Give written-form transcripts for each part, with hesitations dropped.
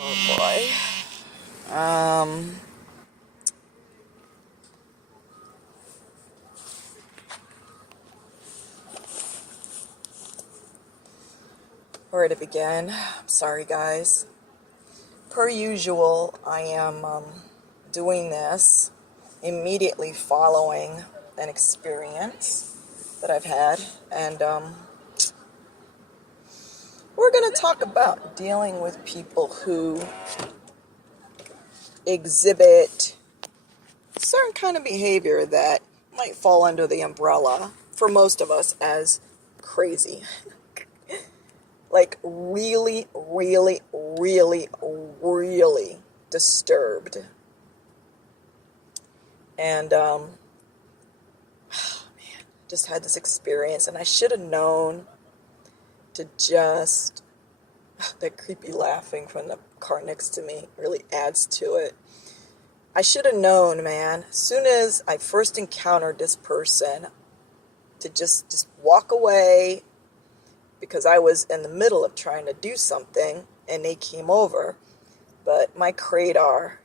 Oh boy. Where to begin? I'm sorry, guys. Per usual, I am doing this immediately following an experience that I've had, and we're going to talk about dealing with people who exhibit certain kind of behavior that might fall under the umbrella for most of us as crazy. Like really, really, really, really disturbed. And man, just had this experience, and I should have known to just that creepy laughing from the car next to me really adds to it. I should have known, man, as soon as I first encountered this person, to just walk away, because I was in the middle of trying to do something and they came over. But my radar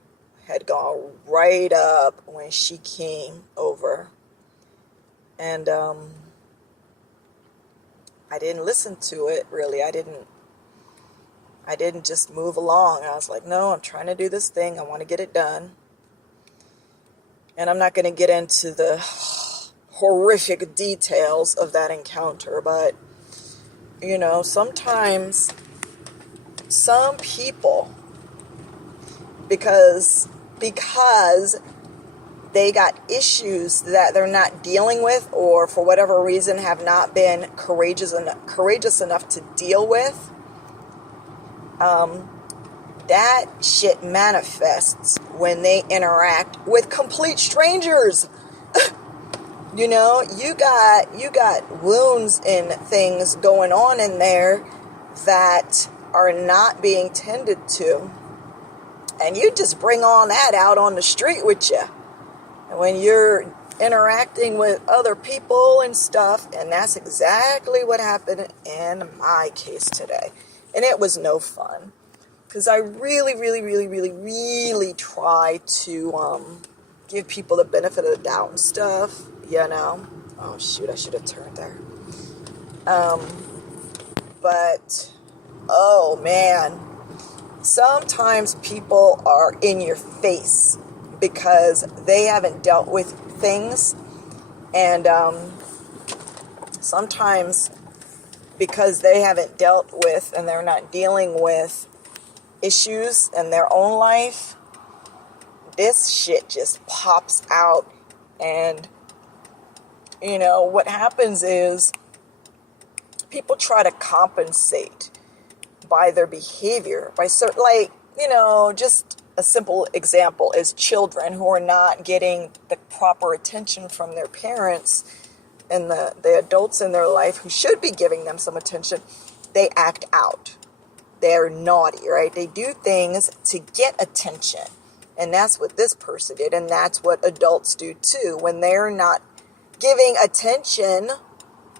had gone right up when she came over. And I didn't listen to it, really. I didn't just move along. I was like, no, I'm trying to do this thing. I want to get it done. And I'm not going to get into the horrific details of that encounter, but you know, sometimes some people, because they got issues that they're not dealing with, or for whatever reason have not been courageous enough to deal with, that shit manifests when they interact with complete strangers. You know, you got wounds and things going on in there that are not being tended to. And you just bring all that out on the street with you. And when you're interacting with other people and stuff, and that's exactly what happened in my case today. And it was no fun. Because I really, really, really, really, really try to give people the benefit of the doubt and stuff. You know, oh shoot, I should have turned there. But, oh man, sometimes people are in your face because they haven't dealt with things, and sometimes because they haven't dealt with and they're not dealing with issues in their own life, this shit just pops out. And you know, what happens is people try to compensate by their behavior, by certain, like, you know, just a simple example is children who are not getting the proper attention from their parents and the adults in their life who should be giving them some attention. They act out. They're naughty, right? They do things to get attention. And that's what this person did, and that's what adults do too. When they're not giving attention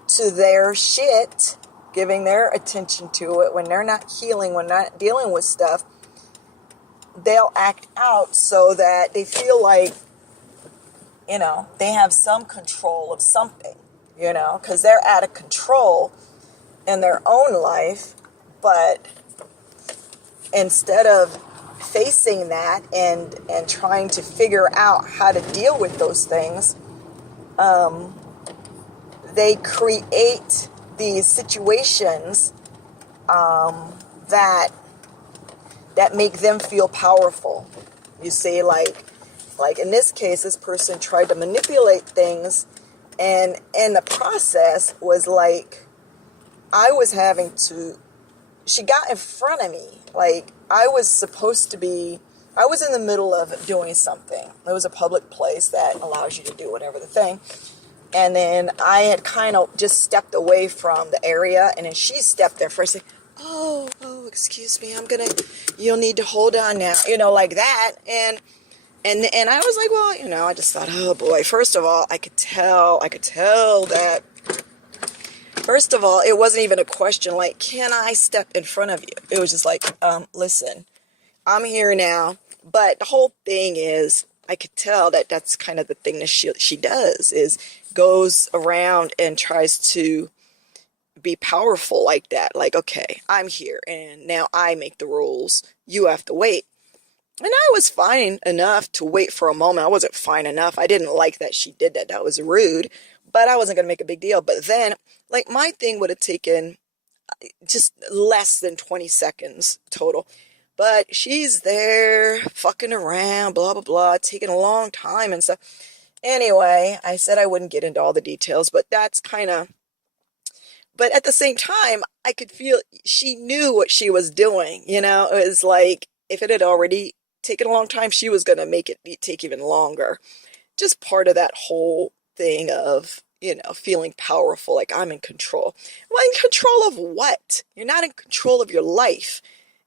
to their shit, giving their attention to it, when they're not healing, when they're not dealing with stuff, they'll act out so that they feel like, you know, they have some control of something, you know, because they're out of control in their own life. But instead of facing that and trying to figure out how to deal with those things, they create these situations that make them feel powerful. You see, like in this case, this person tried to manipulate things, and in the process was like, she got in front of me. Like, I was in the middle of doing something. It was a public place that allows you to do whatever the thing. And then I had kind of just stepped away from the area, and then she stepped there first. Like, oh, excuse me, you'll need to hold on now, you know, like that. And I was like, well, you know, I just thought, oh boy, first of all, I could tell that, first of all, it wasn't even a question like, can I step in front of you? It was just like, listen, I'm here now. But the whole thing is, I could tell that that's kind of the thing that she does, is goes around and tries to be powerful like that. Like, okay, I'm here and now I make the rules. You have to wait. And I was fine enough to wait for a moment. I wasn't fine enough. I didn't like that she did that. That was rude, but I wasn't going to make a big deal. But then, like, my thing would have taken just less than 20 seconds total. But she's there fucking around, blah, blah, blah, taking a long time and stuff. Anyway, I said I wouldn't get into all the details, but that's kind of, but at the same time, I could feel she knew what she was doing. You know, it was like if it had already taken a long time, she was going to make it take even longer. Just part of that whole thing of, feeling powerful, like I'm in control. Well, in control of what? You're not in control of your life.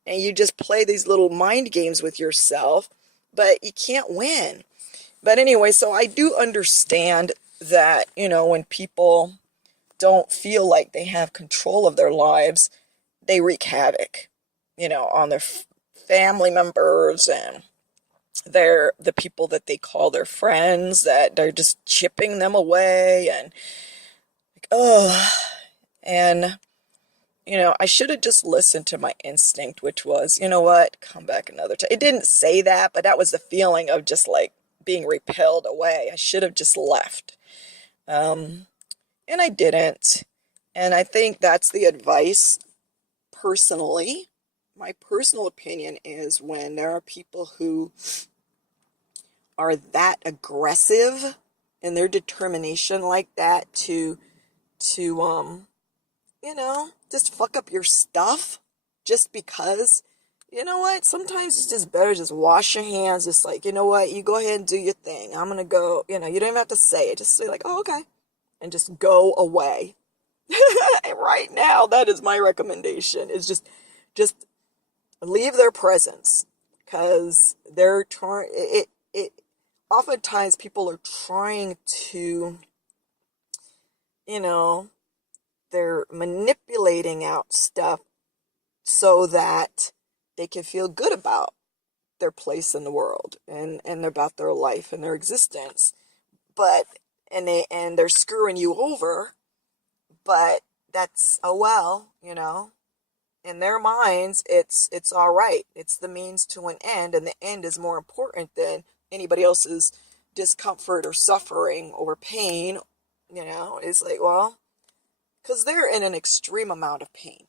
And you just play these little mind games with yourself, but you can't win. But anyway, so I do understand that, when people don't feel like they have control of their lives, they wreak havoc, on their family members and the people that they call their friends, that they're just chipping them away and like, oh, and I should have just listened to my instinct, which was, you know what, come back another time. It didn't say that, but that was the feeling of just like being repelled away. I should have just left. And I didn't. And I think that's the advice personally. My personal opinion is when there are people who are that aggressive in their determination like that to just fuck up your stuff just because, you know what, sometimes it's just better just wash your hands, just like, you know what, you go ahead and do your thing. I'm gonna go, you don't even have to say it, just say like, oh, okay, and just go away. And right now, that is my recommendation, is just leave their presence, because they're trying it oftentimes people are trying to, they're manipulating out stuff so that they can feel good about their place in the world and about their life and their existence. But and they're screwing you over, but that's, oh well, in their minds it's all right. It's the means to an end, and the end is more important than anybody else's discomfort or suffering or pain. It's like, well, because they're in an extreme amount of pain.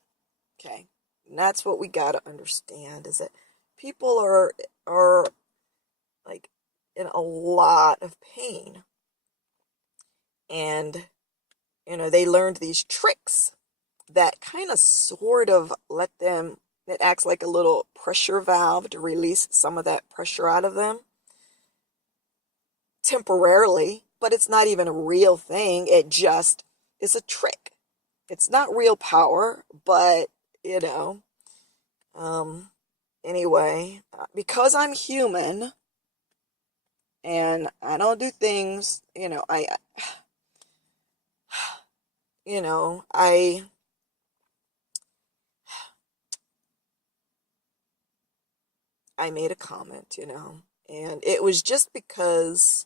Okay, and that's what we gotta understand, is that people are like in a lot of pain, and they learned these tricks that kind of sort of let them, it acts like a little pressure valve to release some of that pressure out of them temporarily, but it's not even a real thing. It's a trick. It's not real power, but anyway, because I'm human and I don't do things, I made a comment, and it was just because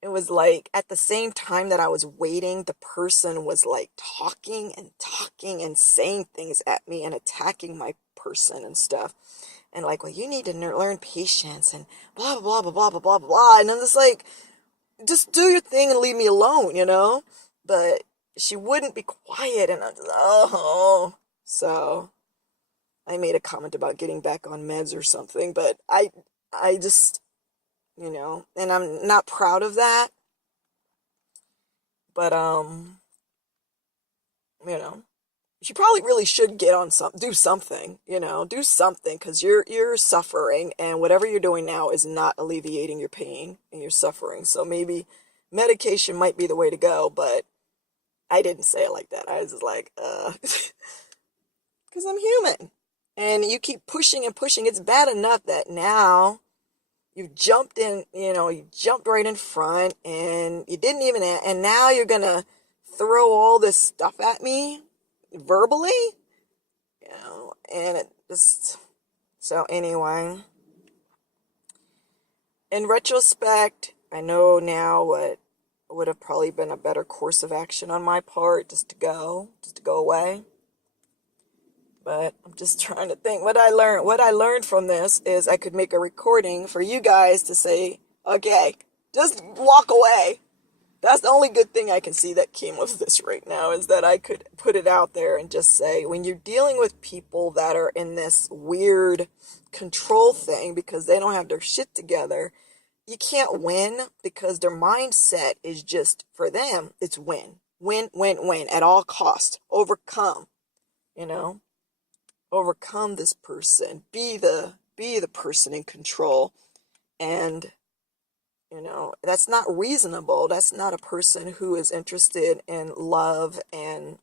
it was like at the same time that I was waiting, the person was like talking and talking and saying things at me and attacking my person and stuff. And like, well, you need to learn patience and blah, blah, blah, blah, blah, blah, blah. And I'm just like, just do your thing and leave me alone, But she wouldn't be quiet, and I'm just, oh. So I made a comment about getting back on meds or something, but I just, and I'm not proud of that, but, she probably really should get on do something, do something, because you're suffering, and whatever you're doing now is not alleviating your pain and your suffering. So maybe medication might be the way to go, but I didn't say it like that. I was just like, because I'm human, and you keep pushing and pushing. It's bad enough that now you jumped in, you jumped right in front, and you didn't even, and now you're gonna throw all this stuff at me verbally, and it just, So anyway, in retrospect, I know now what would have probably been a better course of action on my part, just to go away. But I'm just trying to think what I learned. What I learned from this is I could make a recording for you guys to say, okay, just walk away. That's the only good thing I can see that came of this right now, is that I could put it out there and just say, when you're dealing with people that are in this weird control thing because they don't have their shit together, you can't win, because their mindset is just, for them, it's win. Win, win, win at all cost. Overcome, you know? Overcome this person. Be the person in control. And that's not reasonable. That's not a person who is interested in love, and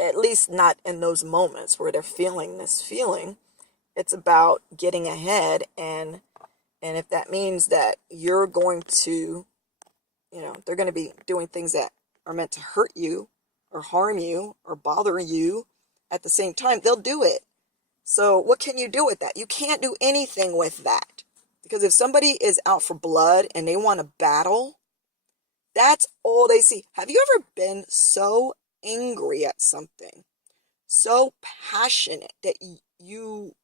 at least not in those moments where they're feeling this feeling. It's about getting ahead, and if that means that you're going to, they're going to be doing things that are meant to hurt you or harm you or bother you at the same time, they'll do it. So what can you do with that? You can't do anything with that. Because if somebody is out for blood and they want to battle, that's all they see. Have you ever been so angry at something, so passionate that you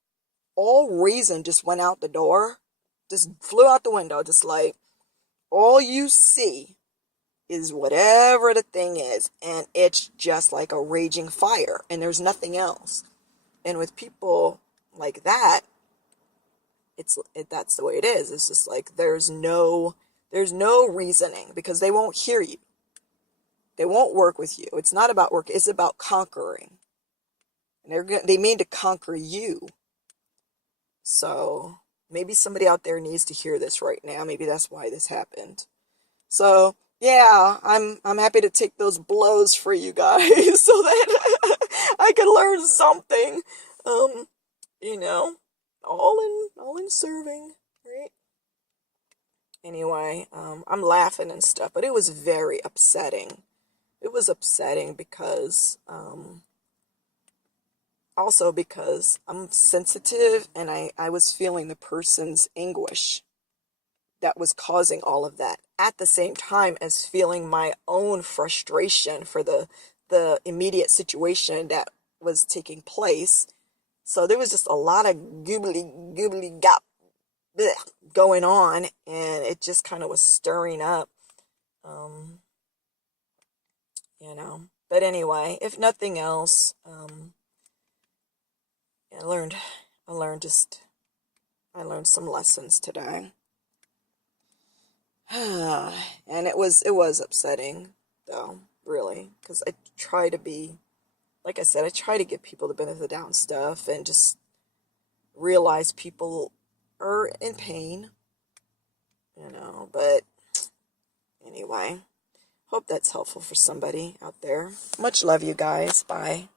all reason just went out the door, just flew out the window, just like all you see is whatever the thing is, and it's just like a raging fire, and there's nothing else. And with people like that, that's the way it is. It's just like there's no reasoning, because they won't hear you. They won't work with you. It's not about work. It's about conquering. And they mean to conquer you. So maybe somebody out there needs to hear this right now. Maybe that's why this happened. So yeah, I'm happy to take those blows for you guys so that I can learn something. All in serving, right? Anyway, I'm laughing and stuff, but it was very upsetting. It was upsetting because, also because I'm sensitive, and I was feeling the person's anguish that was causing all of that, at the same time as feeling my own frustration for the immediate situation that was taking place. So there was just a lot of goobly gop going on, and it just kind of was stirring up, But anyway, if nothing else, I learned some lessons today. And it was upsetting, though, really, because I try to be, like I said, I try to give people the benefit of the doubt and stuff, and just realize people are in pain, but anyway, hope that's helpful for somebody out there. Much love, you guys. Bye.